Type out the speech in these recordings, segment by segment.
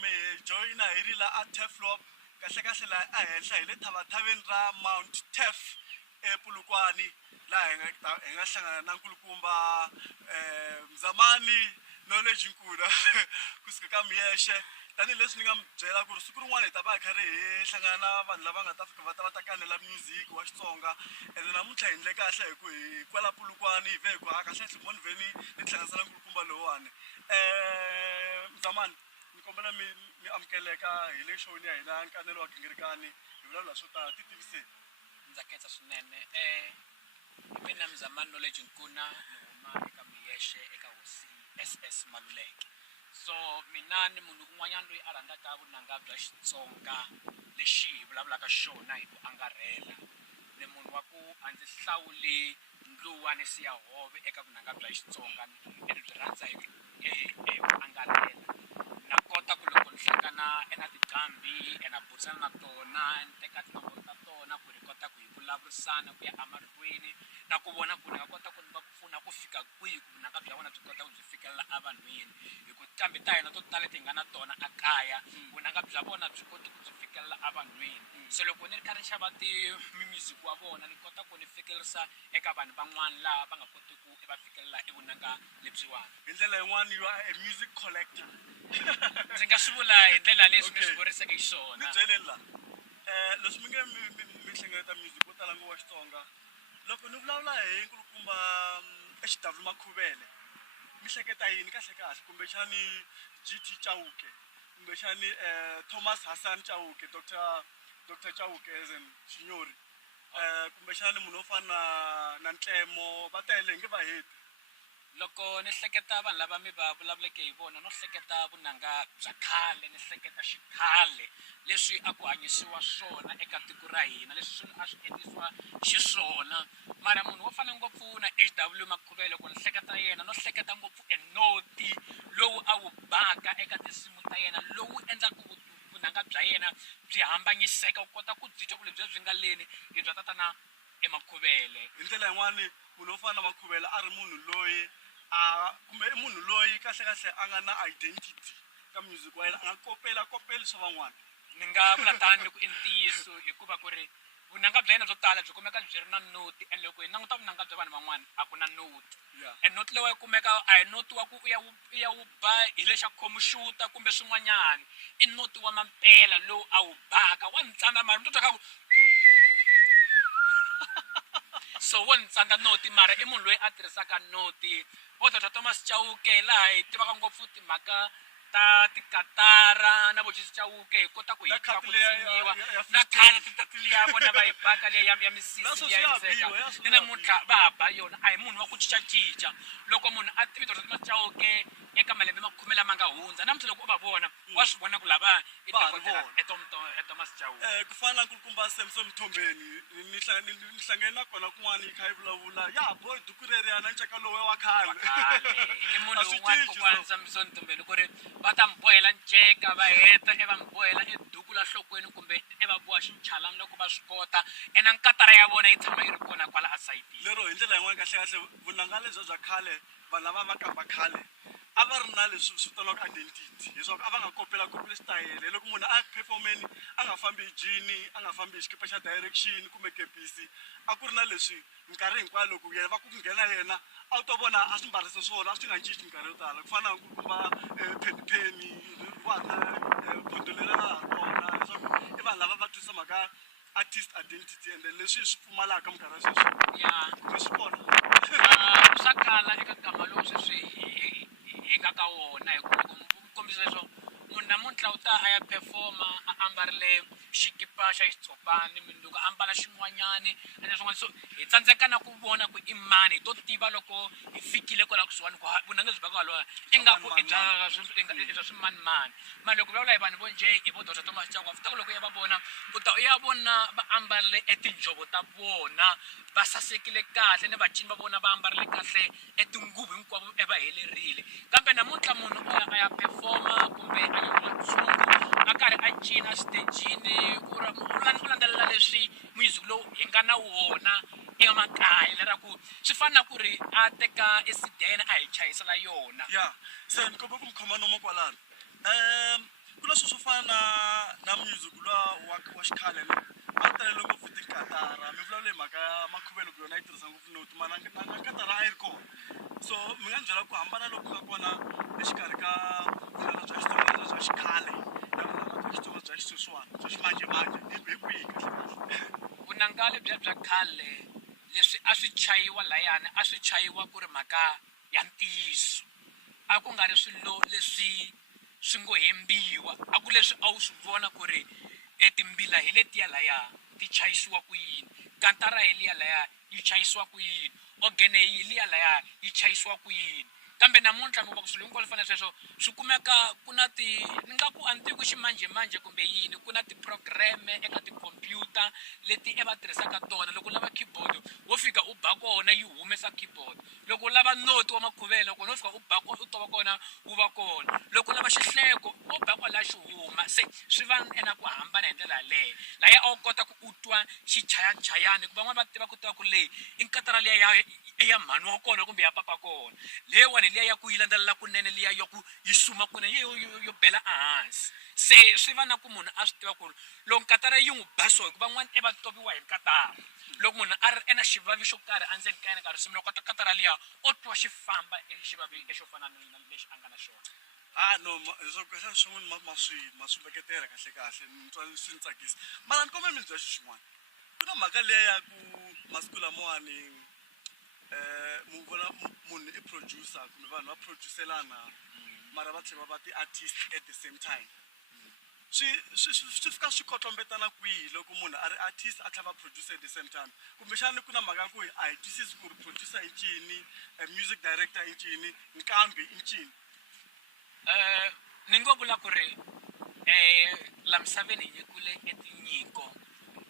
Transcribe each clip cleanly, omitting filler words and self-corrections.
me joina hirila a Teflop kahle kahle la ehenhla hi le thavathaveni ra Mount Tef ePulukwani la hi nga hlangana na nkulukumba Mzamani knowledge nkula kusuka ka Miyeshe tani leswi ni nga mi byela ku ri siku rin'wana hi ta va hi karhi hi hlangana na vanhu lava nga ta fika va ta kanela music wa Xitsonga ene namuntlha hi endle kahle hi ku hi kwala Pulukwani hi ve hi ku kahle Hliboni vheni ni tihlanganisa na nkulukumba lowuwani Mzamani ni kombela mi amukeleka hi le showini ya hina nkanelo wa Gingirikani hi vulavula swo tala ti tiviseni ndza khensa swinene mina Mzamani knowledge nkuna ni huma eka Miyeshe eka hosi SS Maluleke so mina ni munhu un'wanyana loyi a rhandzaka vunanga bya Xitsonga lexi hi vulavulaka xona hi ku angarhela ni munhu wa ku a ndzi hlawuli ndluwa ni siya hove eka vunanga bya Xitsonga ni byi rhandza hi ku angarhela na kota ku loko ni hlangana na tinqambi na burisana na tona ni teka tinomboro ta tona ku ri kota ku hi vulavurisana ku ya emahlweni na ku vona ku ni nga kota ku ni va pfuna ku fika kwihi ku vunanga bya vona byi kota ku byi fikelela evanhwini hi ku tinqambi ta hina to tala leti hi nga na tona a kaya vunanga bya vona byi koti ku byi fikelela evanhwini so loko ni ri karhi ni xava music wa vona ni kota ku ni fikelerisa eka vanhu van'wana laha va nga koti ku va fikelela vunanga lebyiwani hi ndlela yin'wana you are a music collector ndzi nga swi vula hi ndlela leswi mi swi vuriseke xiswona ni byeleni la leswi mi nge mi hlengeleta music wo tala wa Xitsonga loko ni vulavula hi nkulukumba Xidavula Makhuvele mi hleketa yini kahle kahle kumbexani GT Chauke kumbexani Thomas Hassan Chauke Dr Chauke as in Chinyori kumbexani munhu wo fana na Ntlemo va tele nge va heti loko ni hleketa vanhu lava mi va vulavuleke hi vona no hleketa vunanga bya khale ni hleketa xikhale leswi a ku hanyisiwa swona eka tiko ra hina leswi a swi endlisiwa xiswona mara munhu wo fana ngopfu na HW Makhuvele loko ni hleketa yena no hleketa ngopfu noti lowu a wu baka eka tinsimu ta yena lowu endlaku vunanga bya yena byi hambanyiseka u kota ku byi twa ku lebyi byi nga leni hi bya tatana Makhuvele hi ndlela yin'wani munhu wo fana na Makhuvele a ri munhu loyi kumbe i munhu loyi kahle kahle a nga na identity ka music wa yena a nga kopeli swa van'wana ni nga vula tani ku i ntiyiso hikuva ku ri vunanga bya yena byo tala byi kumeka byi ri na noti and loko hi languta vunanga bya vanhu van'wana a ku na noti and noti leyi kumeka a hi noti wa ku u ya wu ba hi le xa khomuxuta kumbe swin'wanyana i noti wa mampela lowu a wu baka wa ntsandza mara mi twa ku so wo ntsandza noti mara i munhu loyi a tirhisaka noti vo Dr Thomas Chauke laha hi tivaka ngopfu timhaka ta tikatara na vo Jesus Chauke hi kota ku hi twa ku tsiniwa na khale titatili ya vona va hi baka leyi ya misisi ya yiseka ni namuntlha va ha ba yona a hi munhu wa ku cincacinca loko munhu a tivi Dr Thomas Chauke eka malembe 10 lama nga hundza namuntlha loko u va vona wa swi vona ku lava i Thomas Chauke ku fana na nkulukumba Samson Mthombeni ni hlangene na kona kun'wana hi kha hi vulavula ya boy duku reriya na nceka lowu wa khale ni munhu un'wana kokwana Samson Mthombeni ku ri va ta mbohela nceka va heta va mbohela duku la nhlokweni kumbe va boha xinchalani loko va swi kota ena nkatara ya vona yi tshama yi ri kona kwala asayitini lero hi ndlela yin'wana kahle kahle vunanga lebyi bya khale vanhu lava va kamba khale a va ri na leswi swi vitaniwaka identity leswaku a va nga kopela style loko munhu a performeni a nga fambi hi jini a nga fambi hi xikipa xa direction kumbe kepisi a ku ri na leswi nkarhi hinkwayo loko yena va ku nghena yena a wu to vona a swi mbarise swona a swi nga cinci nkarhi yo tala ku fana na nkulukumba Pheni vana pondolela laha kona leswaku i vanhu lava va twisisa mhaka artist identity and leswi swi pfumalaka minkarhi ya sweswi ya swi kona swa kala eka nkama lowu sweswi hi nga ka wona hikuva kombisa leswo munhu namuntlha u ta a ya performa a ambarile xikipa xa xitshopani minduku ambala xin'wanyani ene swin'wana so hi tsandzeka na ku vona ku i mani hi to tiva loko hi fikile kwala kusuhani ku vunanga lebyi baka halwa ingaku i bya swimanimani mara loko vulavula hi vanhu vo njhe hi vo Dr Thomas Chauke futa loko ya va vona u ta ya vona va ambarile tinjhovo ta vona va sasekile kahle ni vacini va vona va ambarile kahle tinguvu hinkwavo va helerile kambe namuntlha munhu a ya performa kumbe a ya ndzungu a karhi a cina stagini u landzelela leswi music lowu hi nga na wona emakaya lera ku swi fana na ku ri a teka esideni a hi chayisela yona ya se ni komba ku mi khoma nomo kwalano xikhale ni a tele loko futhi katara mi vulavule mhaka makhuvelo ku yona yi tirhisa ngopfu noti mana na katara a yi ri kona so mi nga byela ku hambana loku nga kona exikarhi ka vunanga bya xitsongwatsongwana bya xikhale na vunanga bya xitsongwatsongwana bya xisweswana bya ximanjemanje hi kwihi vunanga lebyi bya khale leswi a swi chayiwa layani a swi chayiwa ku ri mhaka ya ntiyiso a ku nga ri swilo leswi swi ngo hembiwa a ku leswi a wu swi vona ku ri timbila hi letiya laya ti chayisiwa ku yini kantara hi liya laya yi chayisiwa ku yini ogene hi liya laya yi chayisiwa ku yini kambe namuntlha mi va ku swilo hinkwaswo fana sweswo swi kumeka ku na ni nga ku a ni tivi ku ximanjemanje kumbe yini ku na ti-program-e eka tikhompyuta leti va tirhisaka tona loko u lava keyboard wo fika u ba kona yi humesa keyboard loko u lava noti wa makhuvelo kona wo fika u ba kona u tova kona wu va kona loko u lava xihleko wo ba kwala xi huma se swi va ena ku hambana hi ndlela yaleyo laya a wu kota ku u twa xichayachayani ku van'wana va tiva ku tiva ku leyi i nkatara liya ya mhani wa kona kumbe ya papa kona leyiwani liya ya ku yi landzelela kunene liya ya ku yi suma kunene yo bela ehansi se swi va na ku munhu a swi tiva ku ri loko nkatara yi n'wi ba so hikuva van'wana va toviwa hi nkatara loko munhu a ri ena xivavi xo karhi endzeni ka yena nkarhi simu loko ta katara liya o twa xi famba exivavi exo fana na lexi a nga na xona no leswaku swin'wana ma swi veketela kahle ni twa swi ni tsakisa mara ni kombela mi byela xin'wana ku na mhaka leya ya ku masiku lamawani mu vona munhu i producer kumbe vanhu va producelana mara va tlhela va ti-artist at the same time swi fika swi kotlombetana kwihi loko munhu a ri artist a tlhela va producer at the same time kumbexani ku na mhaka ku a hi twisisi ku ri producer i ncini music director i ncini nkambi i ncini ni ngo vula ku ri la misaveni hi nyikule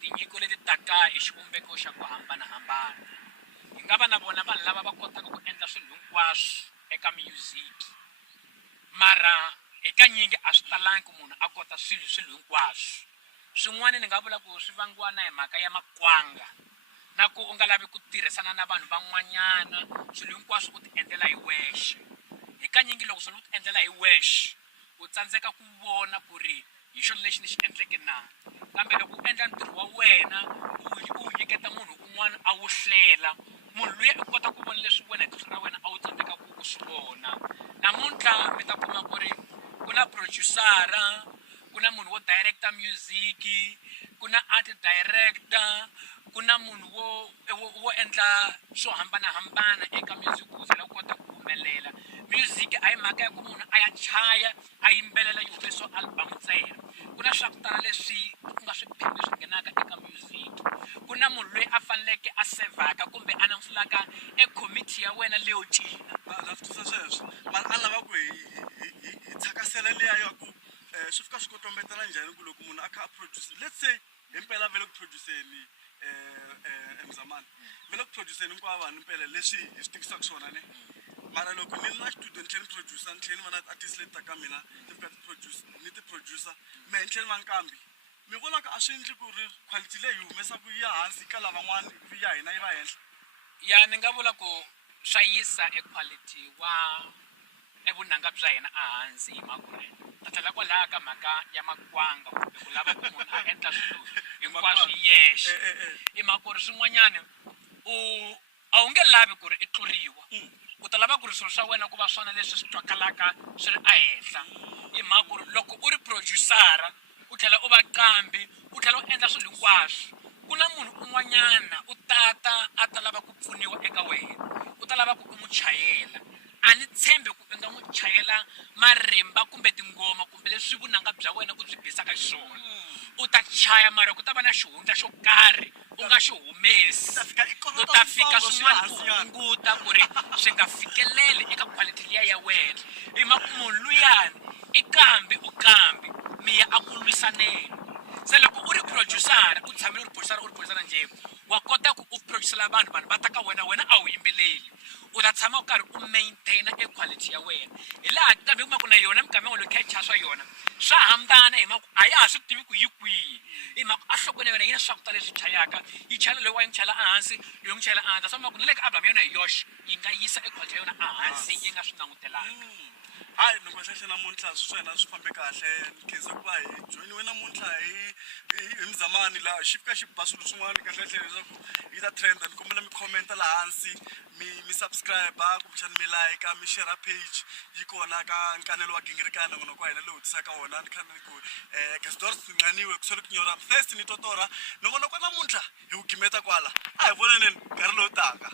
tinyiko leti taka hi xivumbeko xa ku hambanahambana hi nga va na vona vanhu lava va kotaka ku endla swilo hinkwaswo eka music mara eka nyingi a swi talangi ku munhu a kota swilo hinkwaswo swin'wana ni nga vula ku swi vangiwa na hi mhaka ya makwanga na ku u nga lavi ku tirhisana na vanhu van'wanyana swilo hinkwaswo u ti endlela hi wexe eka nyingi loko swilo u ti endlela hi wexe u tsandzeka ku vona ku ri hi xona lexi ni xi endleke na kambe loko u endla ntirho wa wena u nyiketa munhu un'wana a wu hlela munhu luya u kota ku vona leswi wena hi tihlo ra wena a wu tsandzeka ku swi vona namuntlha mi ta kuma ku ri ku na producer-a ku na munhu wo director music ku na art director ku na munhu wo endla swo hambanahambana eka music ku za u kota ku humelela music a hi mhaka ya ku munhu a ya chaya a yimbelela yi humesiwa album ntsena ku na swa ku tala leswi ku nga swiphemu leswi nghenaka eka music ku na munhu loyi a faneleke a sevhaka kumbe a langutiselaka committee ya wena leyo cina na twisisa sweswo mara a lava ku hi tshakasela liya ya ku swi fika swi kotlombetana njhani ku loko munhu a kha a produce let's say himpela vele ku produceni Mzamani vele ku produceni hinkwavo vanhu impela leswi hi swi tikisaka swona ne mara loko ni ri na xitudio ni tlhela ni producer ni tlhela ni va na artist leti taka mina ti fika ti producer me ni tlhela ni va nkambi mi vonaka a swi endli ku ri quality leyi humesaka yi ya hansi ka lavan'wana ya hina yi va henhla ya ni nga vula ku swa yisa equality wa evunanga bya hina ehansi hi mhaka ku ri ta tlhela kwalaha ka mhaka ya makwanga kumbe ku lava ku munhu a endla swilo hinkwaswo hi yexe hi mhaka ku ri swin'wanyana a wu nge lavi ku ri i tluriwa u ta lava ku ri swilo swa wena ku va swona leswi swi twakalaka swi ri ehenhla hi mhaka ku ri loko u ri producer-a u tlhela u va qambi u tlhela u endla swilo hinkwaswo ku na munhu un'wanyana u a ta lava ku pfuniwa eka wena u ta lava ku u n'wi chayela a ni tshembi ku u nga n'wi chayela marimba kumbe tingoma kumbe leswi vunanga bya wena u byi bisaka xiswona u ta chaya mara ku ta va na xihundla xo karhi u nga xi humesi u ta fika swin'wana ku hunguta ku ri swi nga fikeleli eka quality liya ya wena hi mhaka munhu luyani i kambi u kambi miya a ku lwisaneni se loko u ri producer u tshamile u ri producer njhe wa kota ku u producela vanhu va ta ka wena a wu yimbeleli u ta tshama u karhi u maintaina equality ya wena hi laha kambe kuma kuna yona mkame lo catcha swa yona swa hambana hi maku a ya swi tivi ku yi kwihi hi maku a hlokweni yona yina swakudya leswi chayaka yi chela loyi wa yi chela ehansi loyi n'wi chela ehansi swa maku ni le ka album yona hi yoxe yi nga yisa equality ya yona ehansi yi nga swi langutelanga hayi loko hlehla namuntlha swena swi fambe kahle nkhensa ku va hi joyiniwe namuntlha hi Mzamani laha xi fika xi ba swilo swin'wana kahle hle leswaku yi ta trend ni kombela mi comment la hansi mi subscribe kumbexani mi like mi share page yi kona ka nkanelo wa gingirikana ngona kwa hina lowu tisaka wona ni khani ku Kasdor Singaniwe kusolo kunyora first ni totora ni ngona kwa namuntlha hi ku gimeta kwala a hi vonaneni nkarhi lowu taka